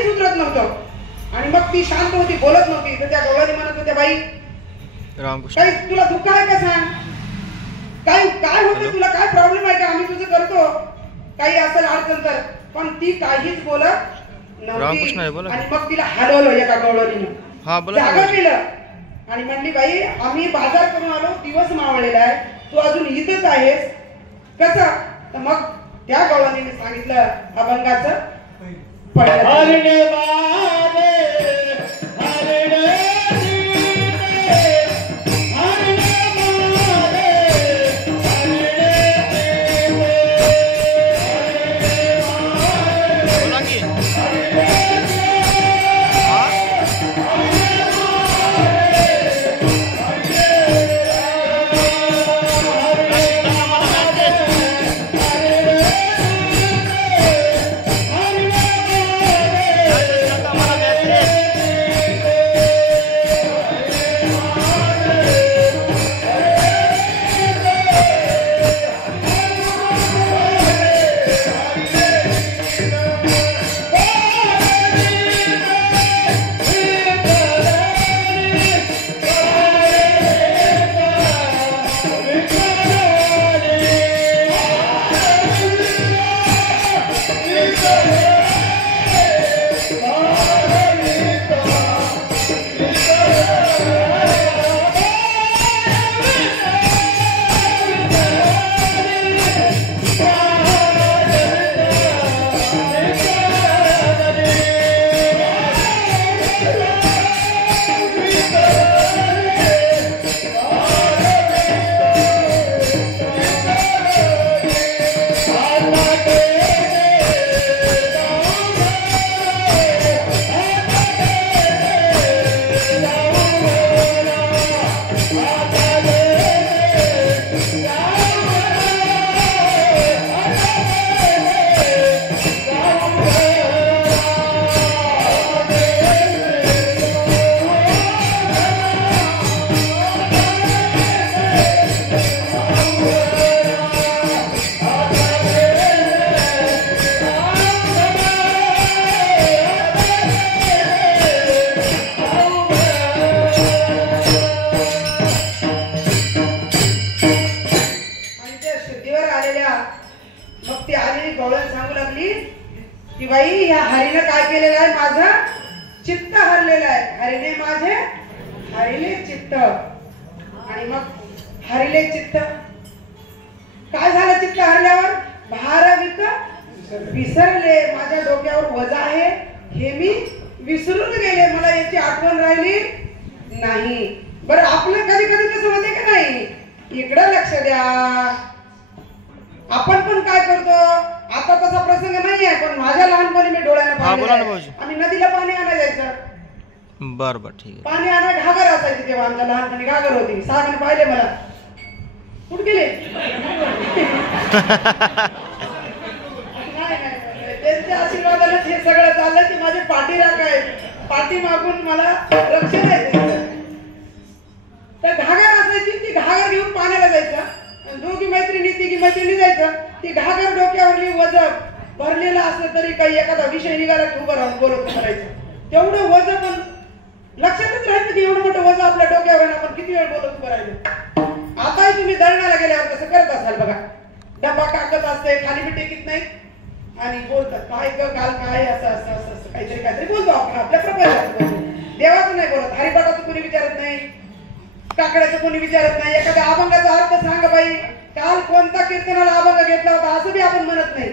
काही सुधरत नव्हतं आणि मग ती शांत होती, बोलत नव्हती. तर त्या गवळणी म्हणत होत्या, बाई काही तुला दुःख आहे का सांग, काय होतं तुला, काय प्रॉब्लेम आहे का, आम्ही तुझं करतो, काही असेल अडचण तर. पण ती काहीच बोलत नव्हती आणि मग तिला हलवलं एका गवळणीनं, जागा केलं आणि म्हणली, बाई आम्ही बाजार करून आलो, दिवस मावळलेला आहे, तू अजून इथेच आहेस कसं. तर मग त्या गवळणीने सांगितलं अभंगाचं की बाई ह्या हरीने काय केलेलं आहे, माझं चित्त हरलेलं आहे, हरीने माझे हरिले चित्त. आणि मग हरिले चित्त काय झालं, चित्त हरल्यावर भारावित विसरले, माझ्या डोक्यावर वजा आहे हे मी विसरून गेले, मला याची आठवण राहिली नाही. बरं आपलं कधी कधी तसं होते का नाही, इकडं लक्ष द्या. आपण पण काय करतो, आता तसा प्रसंग नाही आहे पण माझ्या लहानपणी मी डोळ्याने पाहिलं, आम्ही नदीला पाणी आणायला जायचं. बर बर ठीक आहे. पाणी आणाय घागर असायची तेव्हा, आमच्या लहानपणी घागर होती. सागाने पाहिले मला, कुठे गेले त्यांच्या आशीर्वादानेच हे सगळं चाललं की माझे पाठी राखाय, पाठी मागून मला रक्षण आहे. तर घागर असायची, ती घागर घेऊन पाण्याला जायचा, दोघी मैत्रिणी तिघी मैत्रिणी जायचं. ती घागर डोक्यावरली वजन भरलेलं असलं तरी काही एखादा विषय निघाला की उभं राहून बोलत करायचं. तेवढं वजन पण लक्षातच राहायचं की एवढं मोठं वजन आपल्या डोक्यावर आहे, आपण किती वेळ बोलत उभं राहिलो. आताही तुम्ही दळणाला गेल्यावर तसं करत असाल बघा, डब्बा टाकत असते, खाली बी टेकीत नाही आणि बोलतात काय काल काय असं असं असं असं काहीतरी बोलतो आपण आपल्या प्रपंचात बोलतो. देवाचं नाही बोलत, हरिपाठाचं कोणी विचारत नाही, काकड्याचं कोणी विचारत नाही, एखाद्या अभंगाचा अर्थ सांग बाई, काल कोणता कीर्तनाला अभंग घेतला होता असं बी आपण म्हणत नाही.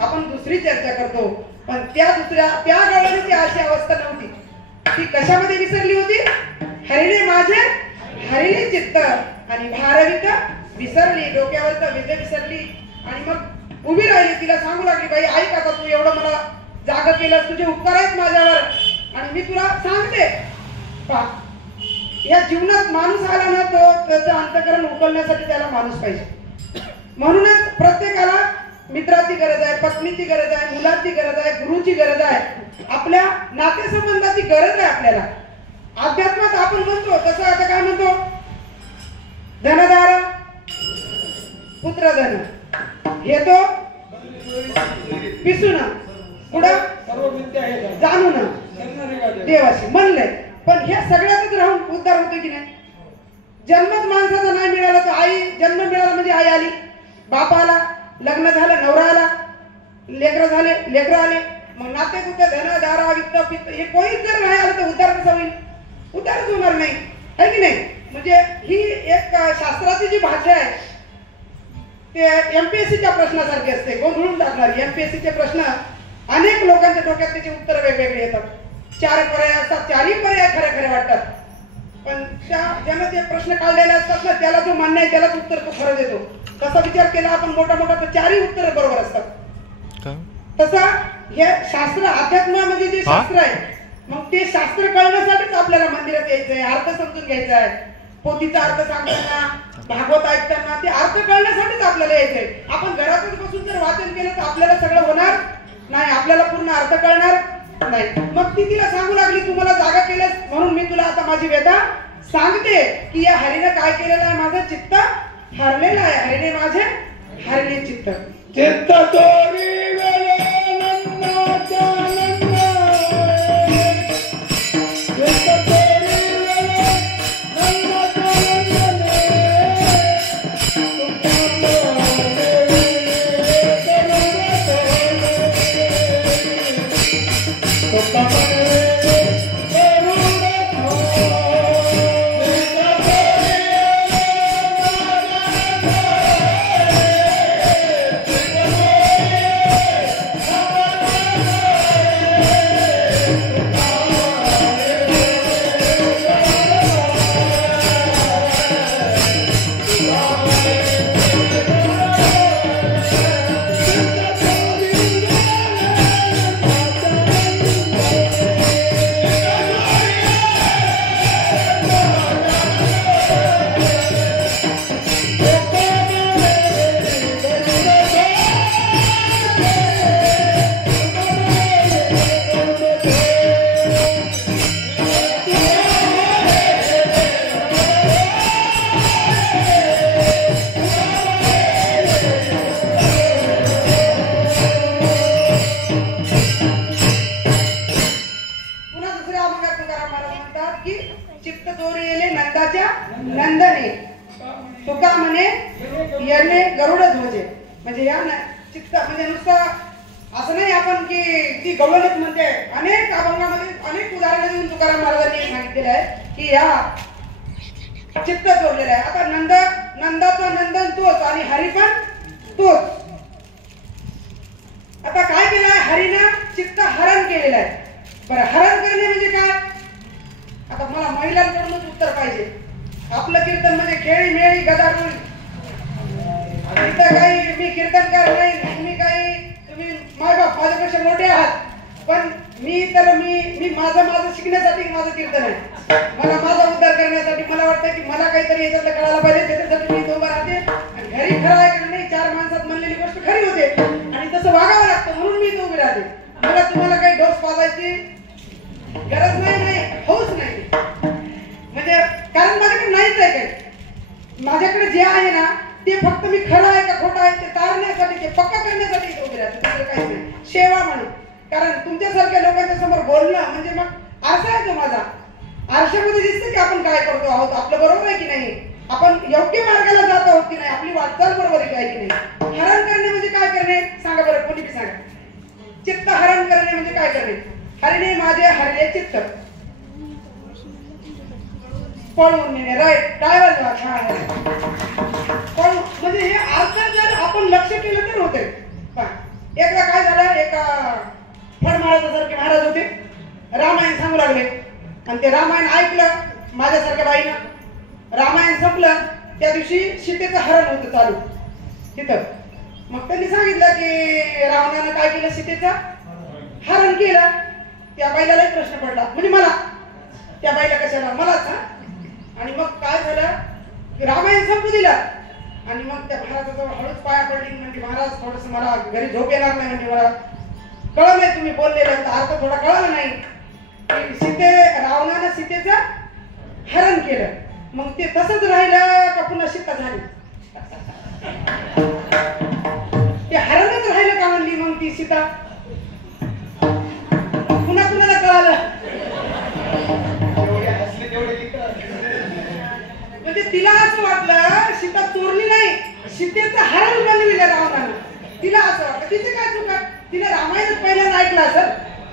आपण दुसरी चर्चा करतो. पण त्या गवळणीची अशी अवस्था नव्हती. ती कशामध्ये विसरली होती, हरिणे माझे हरिणे चित्त आणि भारवित विसरली, डोक्यावरचा विजय विसरली. आणि मग उभी राहिली, तिला सांगू लागली, बाई ऐक आता, तू एवढं मला जाग केलं, तुझे उपकार आहेत माझ्यावर आणि मी तुला सांगते. या जीवनात माणूस आला ना, तो त्याचं अंतःकरण उकलण्यासाठी त्याला माणूस पाहिजे. म्हणूनच प्रत्येकाला मित्राची गरज आहे, पत्नीची गरज आहे, मुलाची गरज आहे, गुरुची गरज आहे, आपल्या नातेसंबंधाची गरज आहे आपल्याला. अध्यात्मात आपण म्हणतो तसं, आता काय म्हणतो, धनदार पुत्रधन हे तो पिसून पुढं सर्व विद्या आहे जाणून देवाशी म्हणलंय. पण ह्या सगळ्यातच राहून उद्धार होतो की नाही? जन्मच माणसाचा नाही मिळाला तर आई, जन्म मिळाला म्हणजे आई आली, बाप आला, लग्न झालं, नवरा आला, लेकरं झाले, लेकरं आले, मग नाते कुठे धन दारा वित्त पित्त हे कोणीच जर नाही आलं तर उद्धार कसा होईल? उद्धारच होणार नाही, आहे की नाही? म्हणजे ही एक शास्त्राची जी भाषा आहे ते एमपीएससीच्या प्रश्नासारखी असते, गोंधळून टाकणारी. एमपीएससीचे प्रश्न अनेक लोकांच्या डोक्यात त्याची उत्तर वेगवेगळी येतात. 4 पर्याय असतात, 4ही पर्याय खरे खरे वाटतात, पण ज्यानं ते प्रश्न काढलेले असतात ना त्याला जो मान्य आहे त्यालाच उत्तर तो खरं देतो. कसा विचार केला आपण मोठा मोठा तर 4ही उत्तर बरोबर असतात. तसा हे शास्त्र, अध्यात्मामध्ये जे शास्त्र आहे, मग ते शास्त्र कळण्यासाठीच आपल्याला मंदिरात यायचंय, अर्थ समजून घ्यायचा आहे. पोथीचा अर्थ सांगताना, भागवत ऐकताना ते अर्थ कळण्यासाठीच आपल्याला यायचंय. आपण घरातच बसून जर वाचन केलं तर आपल्याला सगळं होणार नाही, आपल्याला पूर्ण अर्थ कळणार नाही. मग ती तिला सांगू लागली, तू मला जागा केलंस म्हणून मी तुला आता माझी व्यथा सांगते की या हरीनं काय केलेलं आहे, माझं चित्त हरलेलं आहे. हरीने माझे हरले चित्त. चित्त तोरी वेळे नंदाच्या नंदा, चित्त तोरी वेळे नंदाच्या नंदने, नंदने तुका म्हणे येणे गरुड ध्वजे. म्हणजे या चित्त म्हणजे नुसतं असं नाही आपण की ती गवळणच म्हणते. अनेक अभंगामध्ये अनेक उदाहरणं देऊन तुकाराम महाराजांनी सांगितलेलं आहे की या चित्त जोडलेलं आहे. आता नंदाचा नंदन तोच आणि हरी पण तोच. आता काय केलं आहे, हरीनं चित्त हरण केलेलं आहे. बरं, हरण करणे म्हणजे काय? आता मला महिलांकडूनच उत्तर पाहिजे. आपलं कीर्तन म्हणजे खेळी मेळी गदारोळ, इथं काही मी कीर्तनकार नाही, तुम्ही मायबाप माझ्यापेक्षा मोठे आहात, पण मी माझं शिकण्यासाठी माझं कीर्तन आहे. मला माझा उद्धार करण्यासाठी मला वाटतं की मला काहीतरी याच्यातलं कळायला पाहिजे, त्याच्यासाठी मी उभा राहते. आणि घरी खरं आहे का नाही, 4 माणसात म्हणलेली गोष्ट खरी होते आणि तसं वागावं लागतं, म्हणून मी इथं उभी राहते. मला तुम्हाला काही डोस पाजायची गरज नाही, हौस नाही. म्हणजे कारण माझ्याकडे नाहीच आहे काही. माझ्याकडे जे आहे ना ते फक्त मी खरं आहे का खोटं आहे ते तारण्यासाठी, ते पक्का करण्यासाठी इथे उभी राहते, दुसरं काहीच नाही. सेवा म्हणून. कारण तुमच्यासारख्या लोकांच्या समोर बोलणं म्हणजे मग आरसा आहे तो माझा. आरशामध्ये दिसतं की आपण काय करतो आहोत, आपलं बरोबर आहे की नाही, आपण योग्य मार्गाला जात आहोत की नाही, आपली वाटचाल बरोबर आहे की नाही. हरण करणे म्हणजे काय करणे सांगा बरं, कोणी बी सांगा. चित्त हरण करणे म्हणजे काय करणे? हरिणे माझे हरले चित्त. पळून नेणे, राईट, डायव्हर पळून म्हणजे हे अर्थ जर आपण लक्ष केलं तर होते. एकदा काय झालं, एका फळमाळ्यासारखे महाराज होते, रामायण सांगू लागले आणि ते रामायण ऐकलं माझ्यासारख्या बाईनं. रामायण संपलं त्या दिवशी सीतेचं हरण होतं चालू तिथं. मग त्यांनी सांगितलं की रावणानं काय केलं, सीतेचं हरण केलं. त्या बाईला एक प्रश्न पडला, म्हणजे मला, त्या बाईला कशाला, मलाच ना. आणि मग काय झालं, रामायण संपू दिलं आणि मग त्या महाराजाजवळ हळूच पाया पडली. म्हणजे महाराज थोडस मला घरी झोप येणार नाही, म्हणजे मला कळलं नाही तुम्ही बोललेलं अर्थ थोडा कळाला नाही. रावणानं सीतेचं हरण केलं. मग ते तसंच राहिलं का पुन्हा सीता झाली? ते हरणच राहिलं का म्हणली मग ती सीता. तिला असं वाटलं सीता चोरली नाही, सीतेचं हरण बनविलं रावणानं. तिला असं वाटलं. तिचे काय चुक आहे? तिने रामायणच पहिल्यांदा ऐकलं असेल.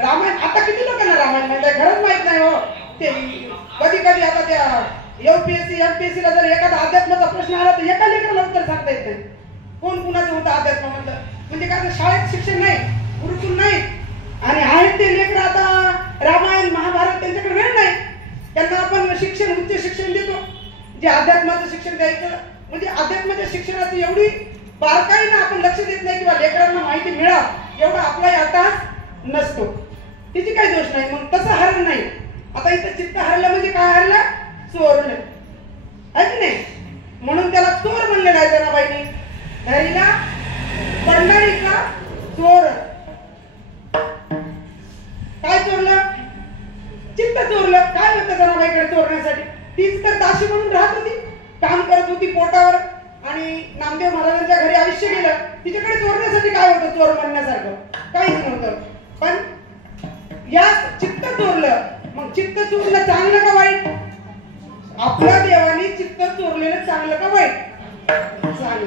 रामायण आता किती लोकांना रामायण माहित आहे? खरंच माहित नाही हो. ते कधी कधी आता त्या UPSC MPSC ला जर एखादा अध्यात्माचा प्रश्न आला तर एका लेकराला उत्तर सांगता येत नाही. कोण कुणाचं होतं अध्यात्मामधलं. म्हणजे काय शाळेत शिक्षण नाही, गुरुकुल नाही, आणि आहेत ते लेकर आता रामायण महाभारत त्यांच्याकडे वेळ नाही. त्यांना आपण शिक्षण उच्च शिक्षण देतो, जे अध्यात्माचं शिक्षण द्यायचं. म्हणजे अध्यात्माच्या शिक्षणाची एवढी बारकाईनं आपण लक्ष देत नाही किंवा लेकरांना माहिती मिळावं एवढा आपलाही अट्टहास नसतो. तिची काही दोष नाही. मग तसं हरण नाही. आता इथं चित्त हरलं म्हणजे काय हरलं? चोरलं आहे की नाही. म्हणून त्याला चोर म्हणलेलं आहे जनाबाईंनी. धरीला पंढरीचा चोर. काय चोरलं? चित्त चोरलं. काय होतं जनाबाईकडे चोरण्यासाठी? तीच तर दाशी म्हणून राहत होती, काम करत होती पोटावर, आणि नामदेव महाराजांच्या घरी आयुष्य गेलं. तिच्याकडे चोरण्यासाठी काय होतं? चोर म्हणण्यासारखं काहीच नव्हतं. पण या चित्त चोरलं. मग चित्त चोरलं चांगलं का वाईट? आपल्या देवाने चित्त चोरलेलं चांगलं का वाईट? चांगलं.